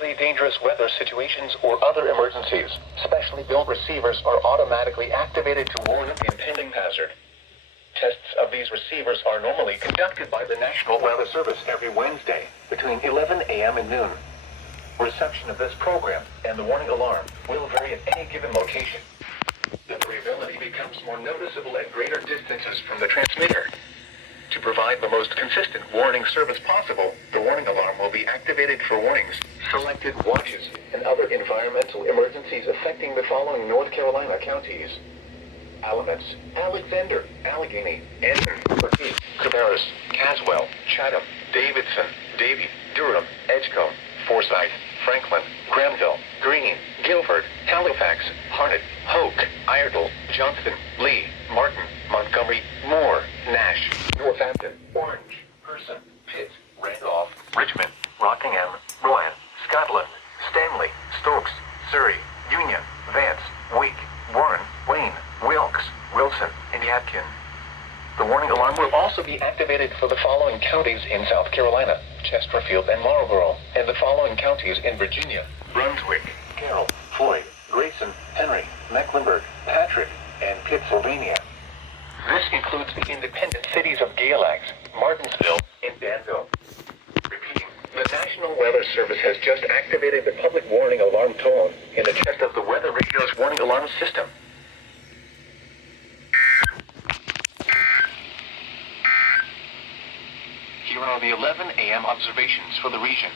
especially dangerous weather situations or other emergencies. Specially built receivers are automatically activated to warn of the impending hazard. Tests of these receivers are normally conducted by the National Weather Service every Wednesday between 11 a.m. and noon. Reception of this program and the warning alarm will vary at any given location. The variability becomes more noticeable at greater distances from the transmitter. To provide the most consistent warning service possible, the warning alarm will be activated for warnings, selected watches, and other environmental emergencies affecting the following North Carolina counties: Alamance, Alexander, Allegheny, Anson, Lafitte, Cabarrus, Caswell, Chatham, Davidson, Davie, Durham, Edgecombe, Forsyth, Franklin, Granville, Greene, Guilford, Halifax, Harnett, Hoke, Iredell, Johnston, Lee, Martin, Montgomery, Moore, Nash, Northampton, Orange, Person, Pitt, Randolph, Richmond, Rockingham, Rowan, Scotland, Stanley, Stokes, Surrey, Union, Vance, Wake, Warren, Wayne, Wilkes, Wilson, and Yadkin. The warning alarm will also be activated for the following counties in South Carolina: Chesterfield and Marlborough, and the following counties in Virginia: Brunswick, Carroll, Floyd, Grayson, Henry, Mecklenburg, Patrick, and Pittsylvania. This includes the independent cities of Galax, Martinsville, and Danville. Repeating, the National Weather Service has just activated the public warning alarm tone in the test of the Weather Radio's warning alarm system. Here are the 11 a.m. observations for the region.